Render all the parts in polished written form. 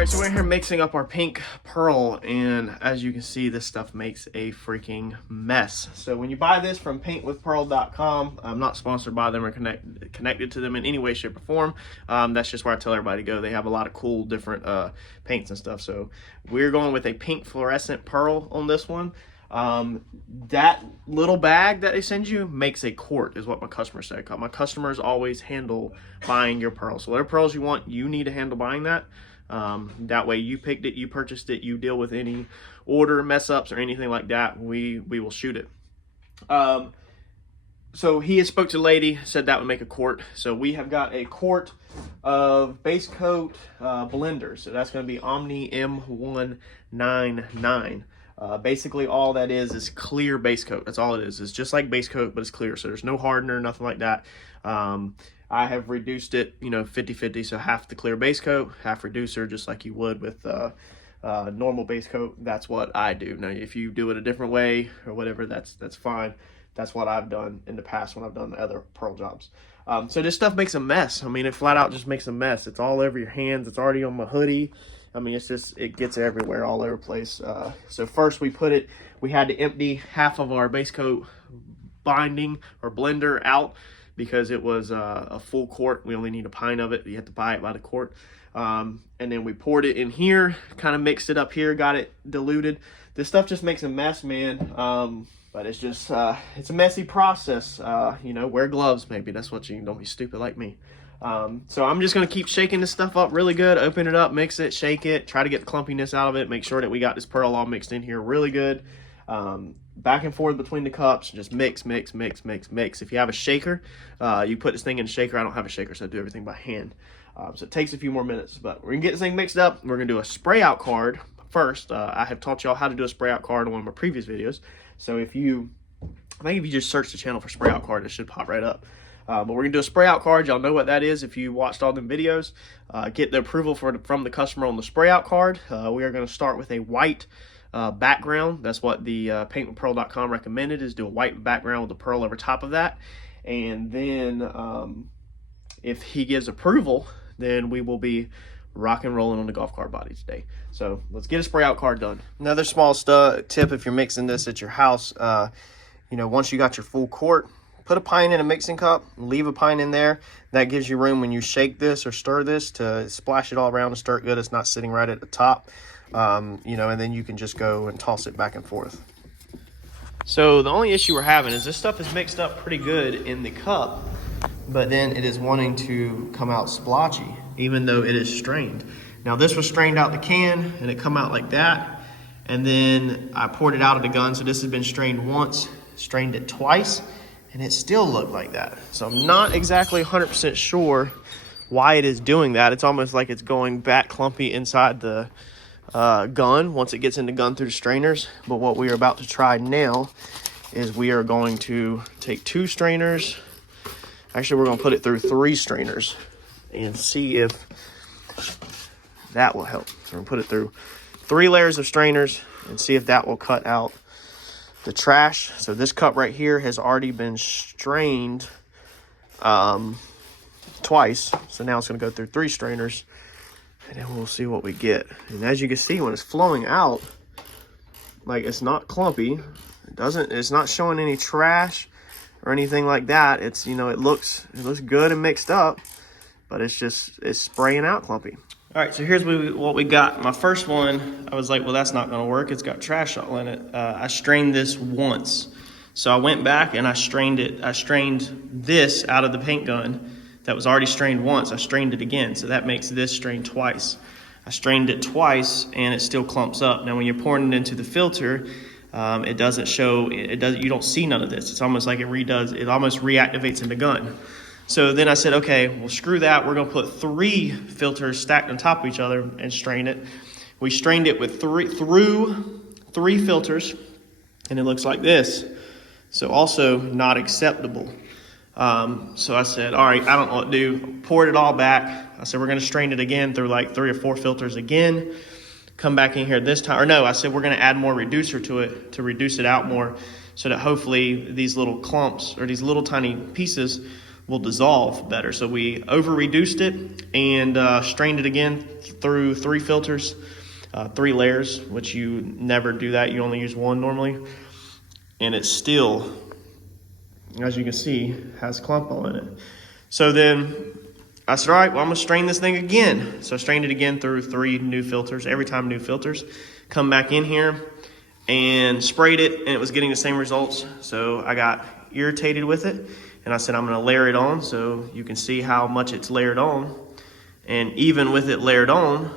All right, so we're here mixing up our pink pearl, and as you can see, this stuff makes a freaking mess. So when you buy this from paintwithpearl.com, I'm not sponsored by them or connected to them in any way, shape, or form. That's just where I tell everybody to go. They have a lot of cool different paints and stuff. So we're going with a pink fluorescent pearl on this one. That little bag that they send you makes a quart, is what my customers say. My customers always handle buying your pearls. So whatever pearls you want, you need to handle buying that. That way you picked it, you purchased it, you deal with any order mess ups or anything like that, we will shoot it. So he had spoke to the lady, said that would make a quart. So we have got a quart of base coat blender. So that's going to be Omni M199. Basically all that is clear base coat. That's all it is. It's just like base coat, but it's clear. So there's no hardener, nothing like that. I have reduced it, 50-50, so half the clear base coat, half reducer, just like you would with normal base coat. That's what I do. Now, if you do it a different way or whatever, that's fine. That's what I've done in the past when I've done the other pearl jobs. So this stuff makes a mess. I mean, it flat out just makes a mess. It's all over your hands. It's already on my hoodie. I mean, it gets everywhere, all over the place. So first we had to empty half of our base coat binding or blender out, because it was a full quart. We only need a pint of it. You have to buy it by the quart. And then we poured it in here, kind of mixed it up here, got it diluted. This stuff just makes a mess, man. But it's just, it's a messy process. Wear gloves, maybe. That's what don't be stupid like me. So I'm just going to keep shaking this stuff up really good. Open it up, mix it, shake it, try to get the clumpiness out of it. Make sure that we got this pearl all mixed in here really good. Back and forth between the cups, just mix. If you have a shaker, you put this thing in a shaker. I don't have a shaker, so I do everything by hand. So it takes a few more minutes, but we're gonna get this thing mixed up. We're gonna do a spray out card first. I have taught y'all how to do a spray out card in one of my previous videos. So I think if you just search the channel for spray out card, it should pop right up. But we're gonna do a spray out card. Y'all know what that is if you watched all them videos. Get the approval from the customer on the spray out card. We are gonna start with a white background. That's what the paintwithpearl.com recommended, is do a white background with a pearl over top of that. And then if he gives approval, then we will be rock and rolling on the golf cart body today. So let's get a spray out card done. Another small tip, if you're mixing this at your house, once you got your full quart, put a pint in a mixing cup, leave a pint in there. That gives you room when you shake this or stir this to splash it all around and stir it good. It's not sitting right at the top. And then you can just go and toss it back and forth. So the only issue we're having is this stuff is mixed up pretty good in the cup, but then it is wanting to come out splotchy, even though it is strained. Now this was strained out the can and it come out like that. And then I poured it out of the gun. So this has been strained once, strained it twice, and it still looked like that. So I'm not exactly 100% sure why it is doing that. It's almost like it's going back clumpy inside the gun once it gets in the gun through the strainers. But what we are about to try now is we are going to take 2 strainers. Actually, we're going to put it through 3 strainers and see if that will help. So we're going to put it through 3 layers of strainers and see if that will cut out the trash. So this cup right here has already been strained twice. So now it's going to go through 3 strainers. And then we'll see what we get. And as you can see, when it's flowing out, like, it's not clumpy. It's not showing any trash or anything like that. It's, it looks good and mixed up, but it's spraying out clumpy. All right, so here's what we got. My first one, I was like, well, that's not gonna work. It's got trash all in it. I strained this once. So I went back and I strained it. I strained this out of the paint gun that was already strained once. I strained it again, so that makes this strain twice. I strained it twice and it still clumps up. Now when you're pouring it into the filter, it doesn't show, you don't see none of this. It's almost like it almost reactivates in the gun. So then I said, okay, well, screw that. We're gonna put 3 filters stacked on top of each other and strain it. We strained it with through 3 filters, and it looks like this. So also not acceptable. So I said, all right, I don't know what to do. Poured it all back. I said, we're going to strain it again through like 3 or 4 filters again. Come back in here this time. Or no, I said, we're going to add more reducer to it to reduce it out more so that hopefully these little clumps or these little tiny pieces will dissolve better. So we over reduced it and strained it again through 3 filters, 3 layers, which you never do that. You only use 1 normally. And it still, as you can see, has clump on it. So then I said, all right, well, I'm gonna strain this thing again. So I strained it again through 3 new filters. Every time new filters, come back in here and sprayed it, and it was getting the same results. So I got irritated with it, and I said I'm gonna layer it on so you can see how much it's layered on. And even with it layered on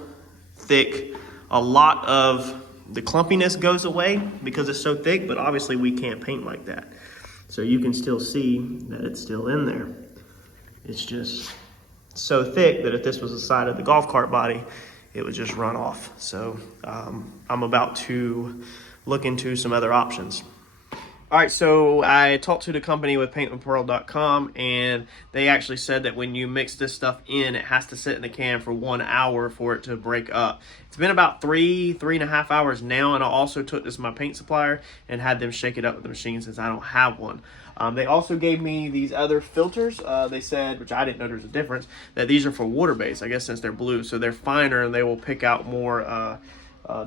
thick, a lot of the clumpiness goes away because it's so thick, but obviously we can't paint like that. So you can still see that it's still in there. It's just so thick that if this was the side of the golf cart body, it would just run off. So I'm about to look into some other options. All right, so I talked to the company with paintwithpearl.com, and they actually said that when you mix this stuff in, it has to sit in the can for 1 hour for it to break up. It's been about 3.5 hours now, and I also took this to my paint supplier and had them shake it up with the machine since I don't have one. They also gave me these other filters. They said, which I didn't know there was a difference, that these are for water-based, I guess, since they're blue. So they're finer and they will pick out more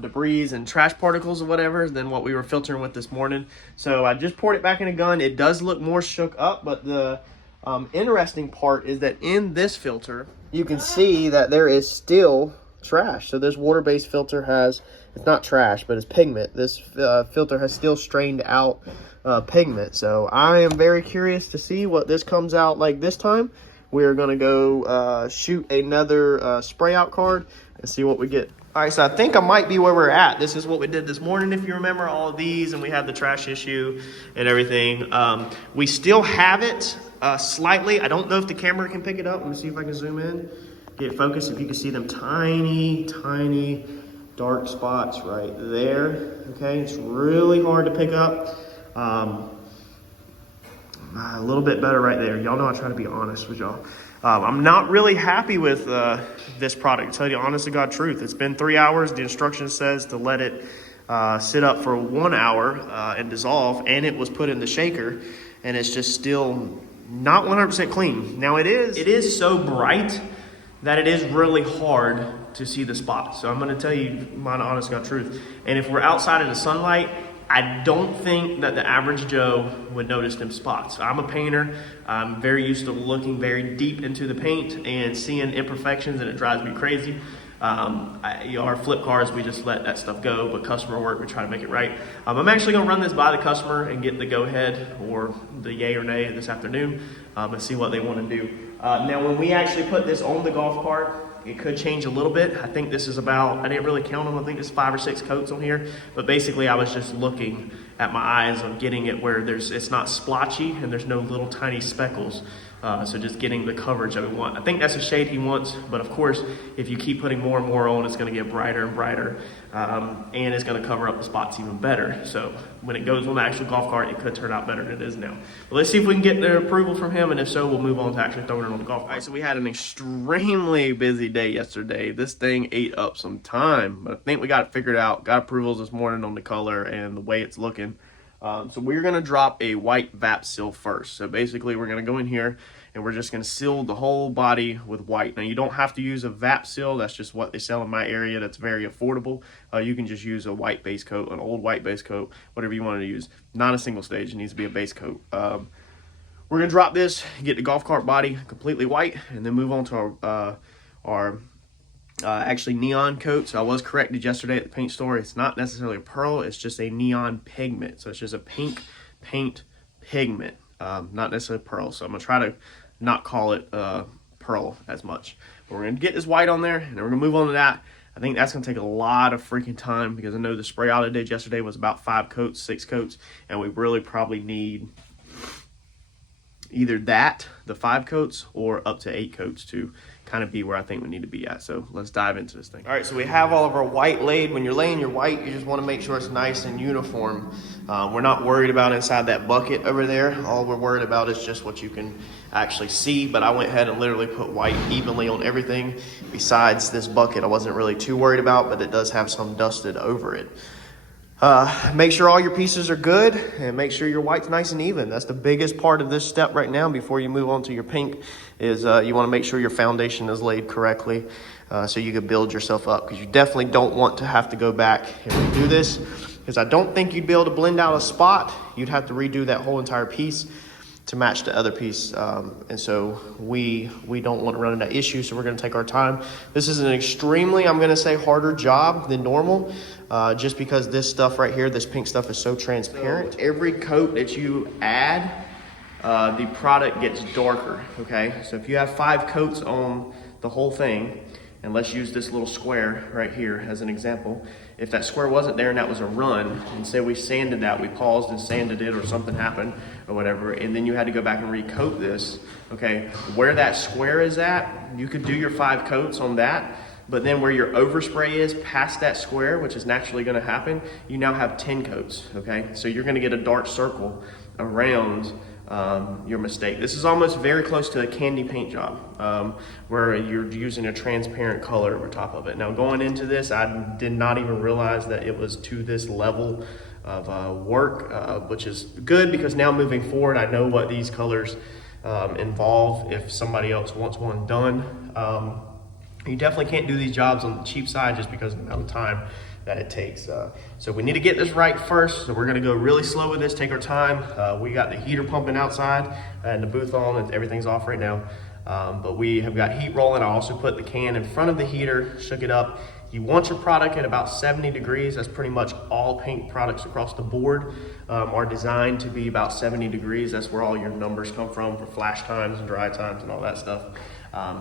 debris and trash particles or whatever than what we were filtering with this morning. So I just poured it back in a gun. It does look more shook up, but the interesting part is that in this filter, you can see that there is still trash. So this water-based filter has, it's not trash, but it's pigment. This filter has still strained out pigment. So I am very curious to see what this comes out like this time. We're gonna go shoot another spray out card and see what we get. All right, so I think I might be where we're at. This is what we did this morning, if you remember, all of these, and we had the trash issue and everything. We still have it slightly. I don't know if the camera can pick it up. Let me see if I can zoom in, get it focused. If you can see them tiny, tiny dark spots right there. Okay, it's really hard to pick up. A little bit better right there. Y'all know I try to be honest with y'all. I'm not really happy with this product, to tell you the honest to God truth. It's been 3 hours. The instruction says to let it sit up for 1 hour and dissolve, and it was put in the shaker, and it's just still not 100% clean. Now it is so bright that it is really hard to see the spots. So I'm going to tell you my honest to God truth. And if we're outside in the sunlight, I don't think that the average Joe would notice them spots. I'm a painter. I'm very used to looking very deep into the paint and seeing imperfections, and it drives me crazy. Our flip cars, we just let that stuff go, but customer work, we try to make it right. I'm actually going to run this by the customer and get the go-ahead or the yay or nay this afternoon and see what they want to do. Now, when we actually put this on the golf cart, it could change a little bit. I think this is about, I didn't really count them, I think there's 5 or 6 coats on here. But basically I was just looking at my eyes on getting it where it's not splotchy and there's no little tiny speckles. So just getting the coverage that we want. I think that's a shade he wants, but of course, if you keep putting more and more on, it's gonna get brighter and brighter, and it's gonna cover up the spots even better. So when it goes on the actual golf cart, it could turn out better than it is now. But let's see if we can get the approval from him, and if so, we'll move on to actually throwing it on the golf cart. All right, so we had an extremely busy day yesterday. This thing ate up some time, but I think we got it figured out. Got approvals this morning on the color and the way it's looking. So we're gonna drop a white VAP seal first. So basically we're gonna go in here and we're just gonna seal the whole body with white. Now you don't have to use a VAP seal, that's just what they sell in my area. That's very affordable. You can just use a white base coat, an old white base coat, whatever you want to use. Not a single stage, it needs to be a base coat. We're gonna drop this, get the golf cart body completely white, and then move on to our actually neon coat. So I was corrected yesterday at the paint store. It's not necessarily a pearl, it's just a neon pigment. So it's just a pink paint pigment, not necessarily pearl. So I'm gonna try to not call it pearl as much. But we're gonna get this white on there, and then we're gonna move on to that. I think that's gonna take a lot of freaking time because I know the spray out I did yesterday was about 5 coats, 6 coats, and we really probably need either that, the 5 coats, or up to 8 coats to kind of be where I think we need to be at. So let's dive into this thing. All right, so we have all of our white laid. When you're laying your white, you just want to make sure it's nice and uniform. We're not worried about inside that bucket over there. All we're worried about is just what you can actually see. But I went ahead and literally put white evenly on everything besides this bucket. I wasn't really too worried about, but it does have some dusted over it. Make sure all your pieces are good and make sure your white's nice and even. That's the biggest part of this step right now before you move on to your pink is you want to make sure your foundation is laid correctly so you can build yourself up, because you definitely don't want to have to go back and redo this, because I don't think you'd be able to blend out a spot. You'd have to redo that whole entire piece to match the other piece, and so we don't want to run into that issue, so we're going to take our time. This is an extremely, I'm going to say, harder job than normal, just because this stuff right here, this pink stuff, is so transparent. So every coat that you add, the product gets darker, okay? So if you have 5 coats on the whole thing, and let's use this little square right here as an example. If that square wasn't there and that was a run, and say we sanded that, we paused and sanded it, or something happened or whatever, and then you had to go back and recoat this, okay, where that square is at, you could do your 5 coats on that, but then where your overspray is past that square, which is naturally going to happen, you now have 10 coats, okay? So you're going to get a dark circle around your mistake. This is almost very close to a candy paint job, where you're using a transparent color over top of it. Now, going into this, I did not even realize that it was to this level of work, which is good, because now moving forward, I know what these colors involve if somebody else wants one done. You definitely can't do these jobs on the cheap side just because of the amount of time that it takes. So we need to get this right first. So we're gonna go really slow with this, take our time. We got the heater pumping outside and the booth on, and everything's off right now. But we have got heat rolling. I also put the can in front of the heater, shook it up. You want your product at about 70 degrees. That's pretty much all paint products across the board are designed to be about 70 degrees. That's where all your numbers come from for flash times and dry times and all that stuff.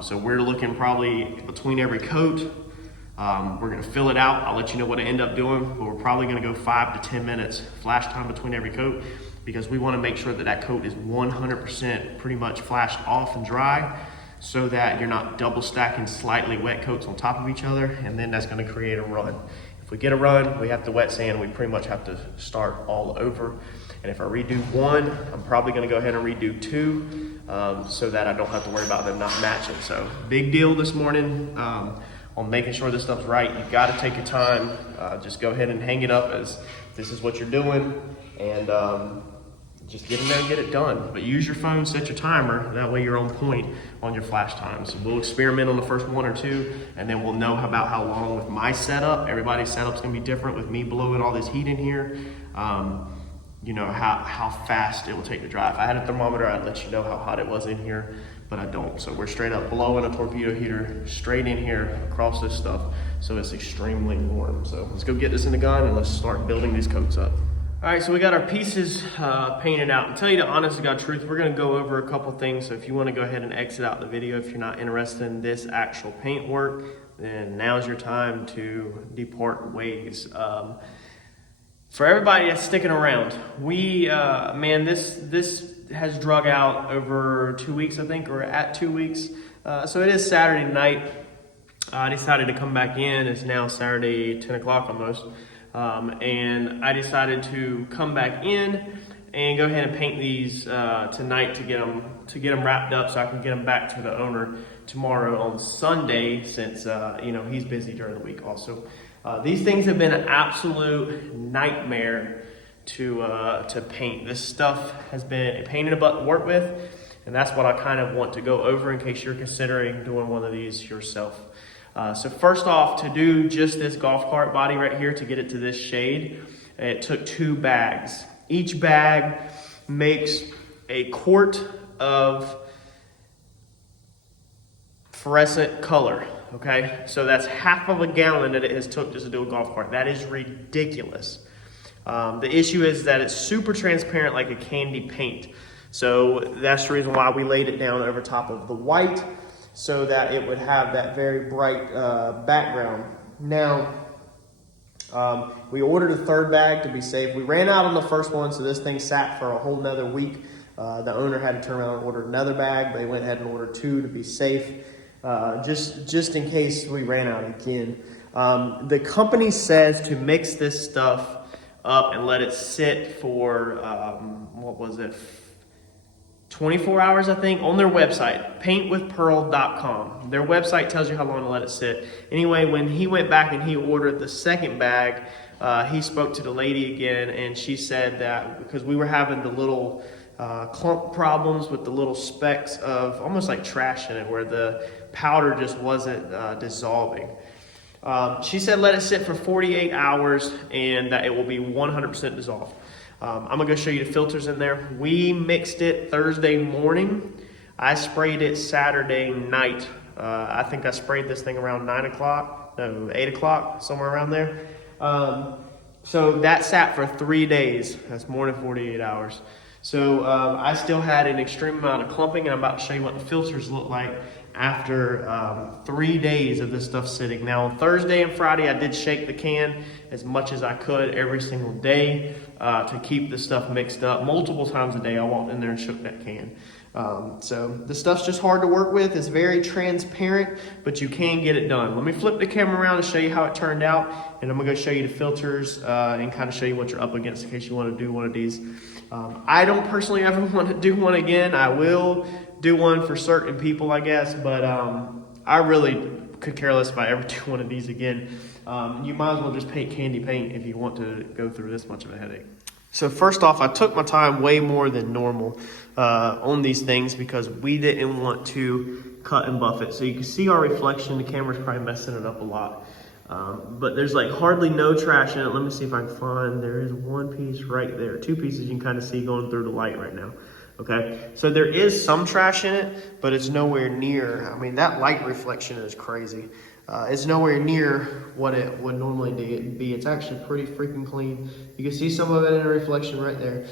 So we're looking probably between every coat. We're gonna fill it out. I'll let you know what I end up doing, but we're probably gonna go 5 to 10 minutes flash time between every coat, because we wanna make sure that that coat is 100% pretty much flashed off and dry, so that you're not double stacking slightly wet coats on top of each other, and then that's gonna create a run. If we get a run, we have to wet sand, we pretty much have to start all over. And if I redo 1, I'm probably gonna go ahead and redo 2, so that I don't have to worry about them not matching. So big deal this morning. On making sure this stuff's right. You gotta take your time. Just go ahead and hang it up as this is what you're doing, and just get in there and get it done. But use your phone, set your timer, that way you're on point on your flash times. So we'll experiment on the first 1 or 2, and then we'll know about how long with my setup. Everybody's setup's gonna be different with me blowing all this heat in here. You know, how fast it will take to dry. If I had a thermometer, I'd let you know how hot it was in here, but I don't. So we're straight up blowing a torpedo heater straight in here across this stuff, so it's extremely warm. So let's go get this in the gun and let's start building these coats up. All right, so we got our pieces painted out. And tell you the honest to God truth, we're gonna go over a couple things. So if you wanna go ahead and exit out the video, if you're not interested in this actual paint work, then now's your time to depart ways. For everybody that's sticking around, man, this has drug out over 2 weeks, I think, or at 2 weeks. So it is Saturday night. I decided to come back in. It's now Saturday, 10 o'clock almost. And I decided to come back in and go ahead and paint these tonight to get them wrapped up, so I can get them back to the owner tomorrow on Sunday, since you know, he's busy during the week also. These things have been an absolute nightmare to paint. This stuff has been a pain in the butt to work with, and that's what I kind of want to go over in case you're considering doing one of these yourself. So first off, to do just this golf cart body right here, to get it to this shade, it took 2 bags. Each bag makes a quart of fluorescent color. Okay, so that's half of a gallon that it has took just to do a golf cart. That is ridiculous. The issue is that it's super transparent like a candy paint. So that's the reason why we laid it down over top of the white, so that it would have that very bright background. Now, we ordered a 3rd bag to be safe. We ran out on the first one, so this thing sat for a whole nother week. The owner had to turn around and order another bag, but they went ahead and ordered 2 to be safe. Just in case we ran out again. The company says to mix this stuff up and let it sit for, 24 hours, I think, on their website, paintwithpearl.com. Their website tells you how long to let it sit. Anyway, when he went back and he ordered the second bag, he spoke to the lady again, and she said that because we were having the little clump problems with the little specks of almost like trash in it, where the powder just wasn't dissolving. She said let it sit for 48 hours and that it will be 100% dissolved. I'm gonna go show you the filters in there. We mixed it Thursday morning. I sprayed it Saturday night. I think I sprayed this thing around 8 o'clock, somewhere around there. So that sat for 3 days. That's more than 48 hours. So I still had an extreme amount of clumping, and I'm about to show you what the filters look like after 3 days of this stuff sitting. Now on Thursday and Friday, I did shake the can as much as I could every single day to keep the stuff mixed up. Multiple times a day, I walked in there and shook that can. So the stuff's just hard to work with. It's very transparent, but you can get it done. Let me flip the camera around and show you how it turned out, and I'm gonna go show you the filters and kind of show you what you're up against in case you want to do one of these. I don't personally ever want to do one again. I will do one for certain people, I guess, but I really could care less if I ever do one of these again. You might as well just paint candy paint if you want to go through this much of a headache. So first off, I took my time way more than normal on these things because we didn't want to cut and buff it. So you can see our reflection. The camera's probably messing it up a lot. But there's like hardly no trash in it. Let me see if I can find, there is one piece right there. Two pieces you can kind of see going through the light right now. Okay, so there is some trash in it, but it's nowhere near, I mean, that light reflection is crazy. It's nowhere near what it would normally be. It's actually pretty freaking clean. You can see some of it in the reflection right there.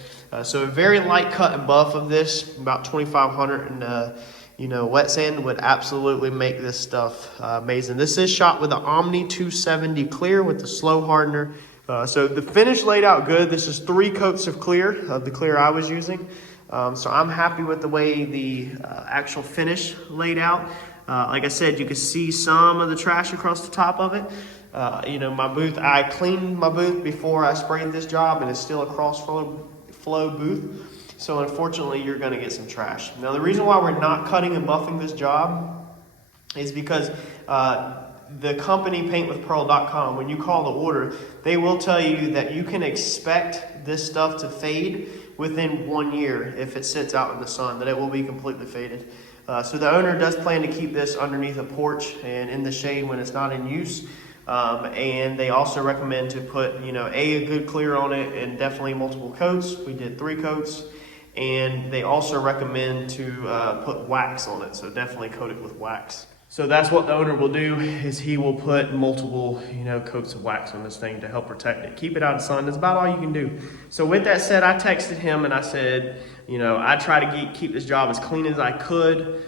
So a very light cut and buff of this, about 2,500 and wet sand would absolutely make this stuff amazing. This is shot with the Omni 270 clear with the slow hardener. So the finish laid out good. This is 3 coats of clear, the clear I was using. So I'm happy with the way the actual finish laid out. Like I said, you can see some of the trash across the top of it. My booth, I cleaned my booth before I sprayed this job, and it's still a cross flow booth. So unfortunately, you're gonna get some trash. Now, the reason why we're not cutting and buffing this job is because the company paintwithpearl.com, when you call the order, they will tell you that you can expect this stuff to fade within 1 year if it sits out in the sun, that it will be completely faded. So the owner does plan to keep this underneath a porch and in the shade when it's not in use. And they also recommend to put, a good clear on it and definitely multiple coats. We did 3 coats. And they also recommend to put wax on it. So definitely coat it with wax. So that's what the owner will do, is he will put multiple, coats of wax on this thing to help protect it. Keep it out of the sun. That's about all you can do. So with that said, I texted him and I said, I try to keep this job as clean as I could.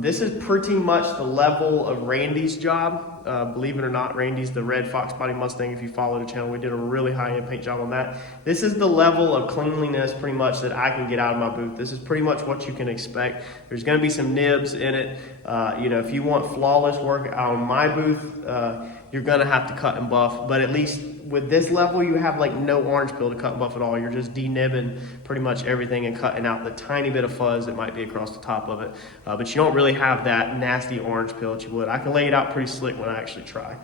This is pretty much the level of Randy's job. Believe it or not, Randy's the red Fox body Mustang. If you follow the channel, we did a really high-end paint job on that. This is the level of cleanliness pretty much that I can get out of my booth. This is pretty much what you can expect. There's going to be some nibs in it. If you want flawless work out on my booth, you're going to have to cut and buff. But at least with this level, you have like no orange peel to cut and buff at all. You're just de-nibbing pretty much everything and cutting out the tiny bit of fuzz that might be across the top of it. But you don't really have that nasty orange peel that you would. I can lay it out pretty slick when I actually try.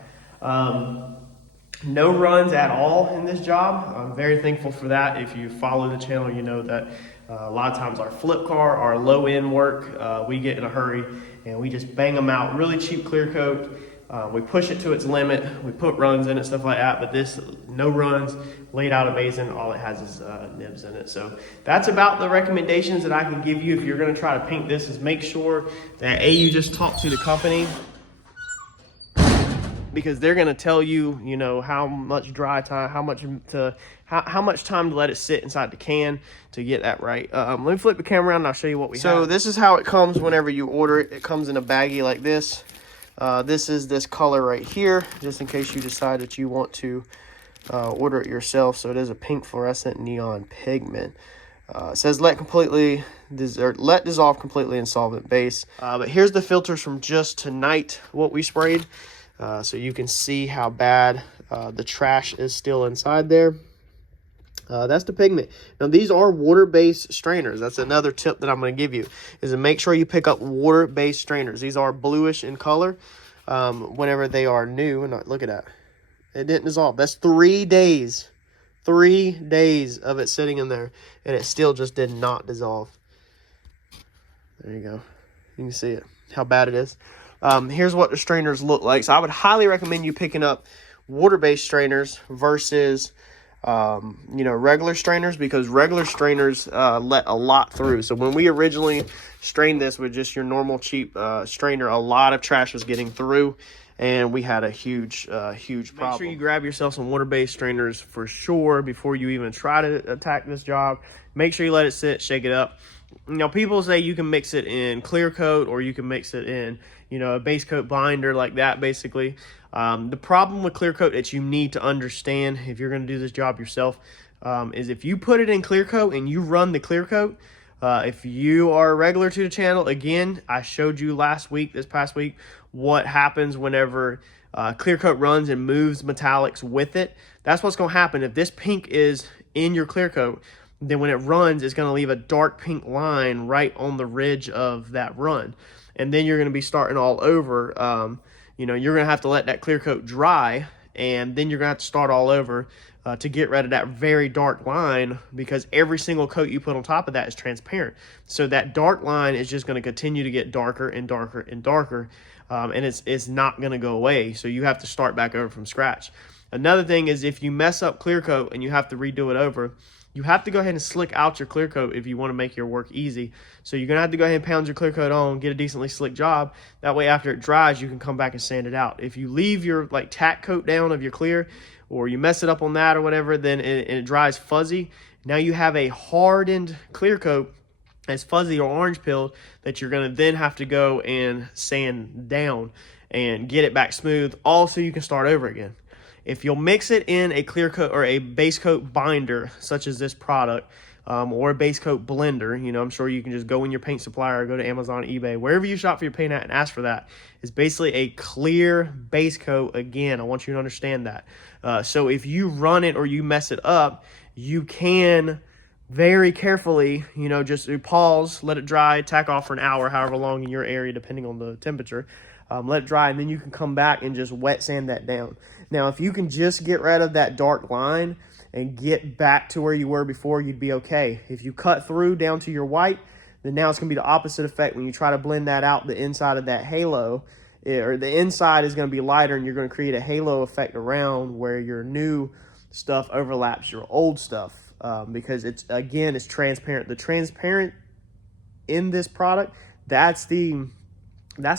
No runs at all in this job. I'm very thankful for that. If you follow the channel, you know that a lot of times our flip car, our low end work, we get in a hurry and we just bang them out. Really cheap clear coat. We push it to its limit. We put runs in it, stuff like that. But this, no runs, laid out amazing. All it has is nibs in it. So that's about the recommendations that I can give you if you're going to try to paint this. Is make sure that you just talk to the company, because they're going to tell you, how much dry time, how much time to let it sit inside the can to get that right. Let me flip the camera around and I'll show you what we have. So this is how it comes whenever you order it. It comes in a baggie like this. This is this color right here, just in case you decide that you want to order it yourself. So it is a pink fluorescent neon pigment. It says let dissolve completely in solvent base. But here's the filters from just tonight, what we sprayed. So you can see how bad the trash is still inside there. That's the pigment. Now, these are water-based strainers. That's another tip that I'm going to give you, is to make sure you pick up water-based strainers. These are bluish in color whenever they are new. And look at that. It didn't dissolve. That's 3 days. 3 days of it sitting in there, and it still just did not dissolve. There you go. You can see it, how bad it is. Here's what the strainers look like. So I would highly recommend you picking up water-based strainers versus regular strainers, because regular strainers let a lot through. So when we originally strained this with just your normal cheap strainer, a lot of trash was getting through, and we had a huge problem. Make sure you grab yourself some water-based strainers for sure before you even try to attack this job. Make sure you let it sit, shake it up. People say you can mix it in clear coat, or you can mix it in, a base coat binder like that, basically. The problem with clear coat that you need to understand if you're going to do this job yourself is if you put it in clear coat and you run the clear coat, if you are regular to the channel, again, I showed you this past week, what happens whenever clear coat runs and moves metallics with it. That's what's going to happen. If this pink is in your clear coat, then when it runs, it's going to leave a dark pink line right on the ridge of that run. And then you're going to be starting all over. You're going to have to let that clear coat dry, and then you're going to have to start all over to get rid of that very dark line, because every single coat you put on top of that is transparent. So that dark line is just going to continue to get darker and darker and darker, and it's not going to go away. So you have to start back over from scratch. Another thing is, if you mess up clear coat and you have to redo it over, you have to go ahead and slick out your clear coat if you want to make your work easy. So you're going to have to go ahead and pound your clear coat on, get a decently slick job. That way, after it dries, you can come back and sand it out. If you leave your tack coat down of your clear, or you mess it up on that or whatever, then it dries fuzzy. Now you have a hardened clear coat that's fuzzy or orange pilled that you're going to then have to go and sand down and get it back smooth, all so you can start over again. If you'll mix it in a clear coat or a base coat binder, such as this product, or a base coat blender, I'm sure you can just go in your paint supplier, or go to Amazon, eBay, wherever you shop for your paint at, and ask for that. It's basically a clear base coat. Again, I want you to understand that. So if you run it or you mess it up, you can very carefully, just pause, let it dry, tack off for an hour, however long in your area, depending on the temperature. Let it dry, and then you can come back and just wet sand that down. Now, if you can just get rid of that dark line and get back to where you were before, you'd be okay. If you cut through down to your white, then now it's going to be the opposite effect. When you try to blend that out, the inside of that halo, or the inside is going to be lighter, and you're going to create a halo effect around where your new stuff overlaps your old stuff, because it's transparent. The transparent in this product, that's the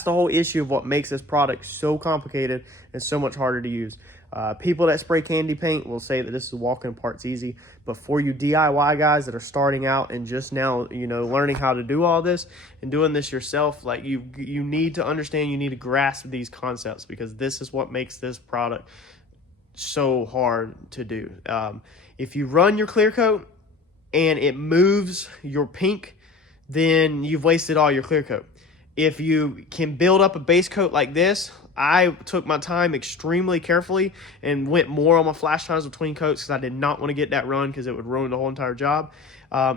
whole issue of what makes this product so complicated and so much harder to use. People that spray candy paint will say that this is walking in parts easy, but for you DIY guys that are starting out and just now, learning how to do all this and doing this yourself, you need to understand, you need to grasp these concepts, because this is what makes this product so hard to do. If you run your clear coat and it moves your pink, then you've wasted all your clear coat. If you can build up a base coat like this, I took my time extremely carefully and went more on my flash times between coats, because I did not want to get that run, because it would ruin the whole entire job.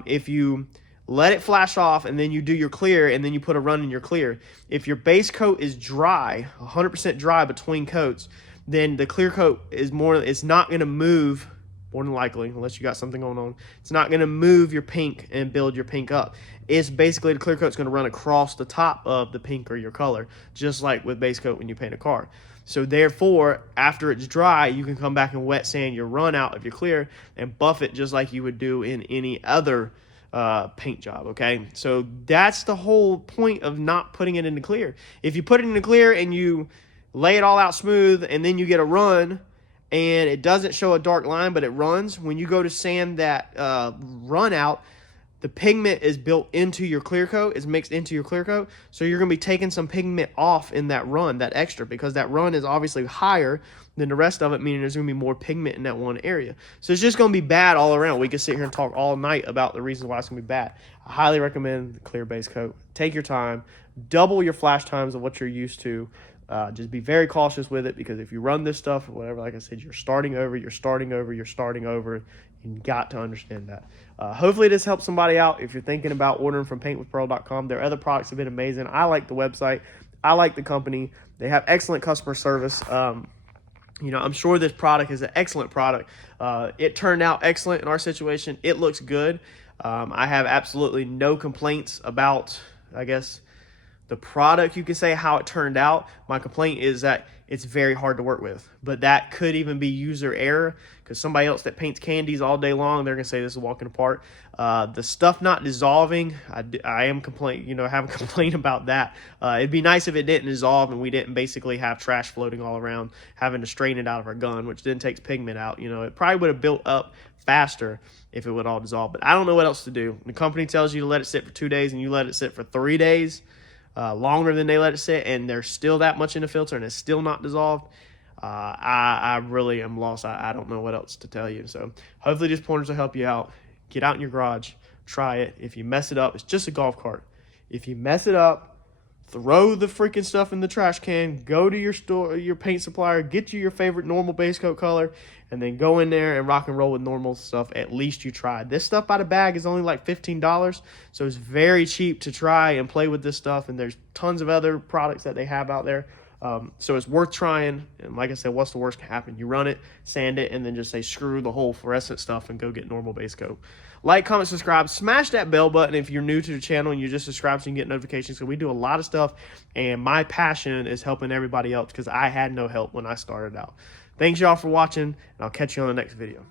If you let it flash off and then you do your clear and then you put a run in your clear, if your base coat is dry, 100% dry between coats, then the clear coat it's not going to move, more than likely, unless you got something going on. It's not going to move your pink and build your pink up. It's basically, the clear coat's going to run across the top of the pink or your color, just like with base coat when you paint a car. So therefore, after it's dry, you can come back and wet sand your run out of your clear and buff it just like you would do in any other paint job, okay? So that's the whole point of not putting it in the clear. If you put it in the clear and you lay it all out smooth, and then you get a run, and it doesn't show a dark line, but it runs, when you go to sand that run out, the pigment is built into your clear coat, is mixed into your clear coat, so you're going to be taking some pigment off in that run, that extra, because that run is obviously higher than the rest of it, meaning there's going to be more pigment in that one area. So it's just going to be bad all around. We could sit here and talk all night about the reasons why it's going to be bad. I highly recommend the clear base coat. Take your time. Double your flash times of what you're used to. Just be very cautious with it, because if you run this stuff or whatever, like I said, you're starting over. You got to understand that. Hopefully this helps somebody out if you're thinking about ordering from paintwithpearl.com. Their other products have been amazing. I like the website. I like the company. They have excellent customer service. You know, I'm sure this product is an excellent product. It turned out excellent in our situation. It looks good. I have absolutely no complaints about, I guess, the product. You could say how it turned out. My complaint is that it's very hard to work with, but that could even be user error, because somebody else that paints candies all day long, they're gonna say this is walking apart. The stuff not dissolving, I am have a complaint about that. It'd be nice if it didn't dissolve and we didn't basically have trash floating all around, having to strain it out of our gun, which then takes pigment out. You know, it probably would have built up faster if it would all dissolve, but I don't know what else to do. The company tells you to let it sit for 2 days and you let it sit for 3 days. Longer than they let it sit, and there's still that much in the filter and it's still not dissolved. I really am lost. I don't know what else to tell you. So hopefully these pointers will help you out. Get out in your garage, try it. If you mess it up, it's just a golf cart. If you mess it up, throw the freaking stuff in the trash can, go to your store, your paint supplier, get you your favorite normal base coat color, and then go in there and rock and roll with normal stuff. At least you tried. This stuff by the bag is only like $15, so it's very cheap to try and play with this stuff, and there's tons of other products that they have out there. So it's worth trying, and like I said, what's the worst can happen? You run it, sand it, and then just say screw the whole fluorescent stuff and go get normal base coat. Like, comment, subscribe, smash that bell button if you're new to the channel and you just subscribe so you can get notifications, because we do a lot of stuff, and my passion is helping everybody else, because I had no help when I started out. Thanks y'all for watching, and I'll catch you on the next video.